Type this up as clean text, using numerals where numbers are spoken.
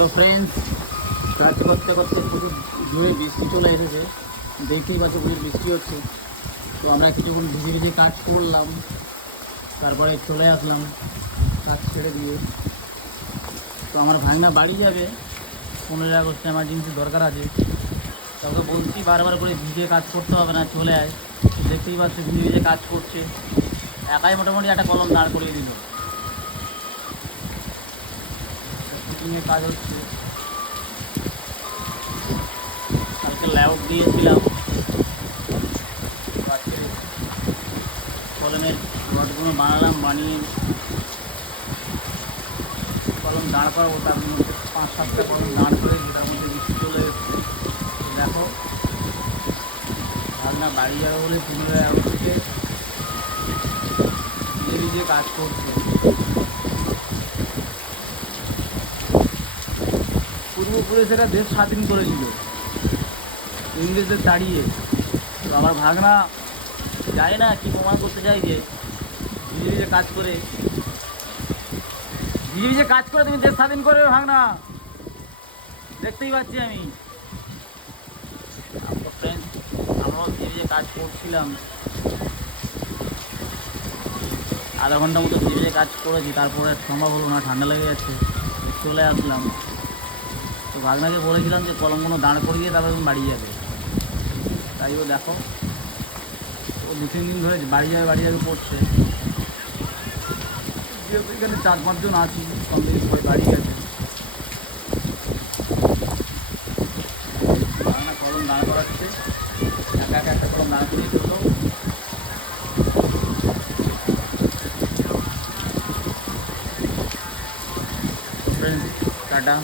তো ফ্রেন্ডস, কাজ করতে করতে প্রচুর জোরে বৃষ্টি চলে এসেছে। দেখতেই পাচ্ছ প্রচুর বৃষ্টি হচ্ছে। তো আমরা কিছুক্ষণ ভিজে ভিজে কাজ করলাম, তারপরে চলে আসলাম কাজ ছেড়ে দিয়ে। তো আমার ভাগনা বাড়ি যাবে, 15 আগস্টে এমার্জেন্সি দরকার আছে। কাউকে বলছি বারবার করে ভিজে কাজ করতে হবে না, চলে আয়। দেখতেই পাচ্ছ ভিজে ভিজে কাজ করছে, একাই মোটামুটি একটা কলম দাঁড় করিয়ে দিল। শুটিংয়ের কাজ হচ্ছে, কালকে ল্যাউট দিয়েছিলাম। আজকে কলমের রডগুলো বানালাম, বানিয়ে কলম দাঁড় করাবো। তার মধ্যে 5-7টা কলম দাঁড় করে যেটার মধ্যে বৃষ্টি চলে এসছে। দেখো ভাবনা বাড়ি যাবে বলে 15 আগস্টে নিজে নিজে কাজ করছে। পূর্বপুরুষেরা দেশ স্বাধীন করেছিল ইংরেজদের তাড়িয়ে। তো আমার ভাগনা যায় না কি প্রমাণ করতে চাইছে, নিজে নিজে কাজ করে নিজে নিজে কাজ করে তুমি দেশ স্বাধীন করবে ভাগনা, দেখতেই পাচ্ছি আমি। ফ্রেন্ড, আমরাও নিজে নিজে কাজ করছিলাম, আধা ঘন্টা মতো নিজে নিজে কাজ করেছি। তারপরে সম্ভব হলো না, ঠান্ডা লেগে যাচ্ছে, চলে আসলাম। তো ভাগনাকে বলেছিলাম যে কলমগুলো দাঁড় করিয়ে তারপরে তুমি বাড়ি যাবে। তাই ও দেখো, ও 2-3 দিন ধরে বাড়ি যাবে পড়ছে। যেহেতু এখানে 4-5 জন আছি, কম বেশি সবাই বাড়ি গেছে। ভাগনা কলম দাঁড় করাচ্ছে, একা একা একটা কলম দাঁড় করিয়ে ফেললো। Friends, tata.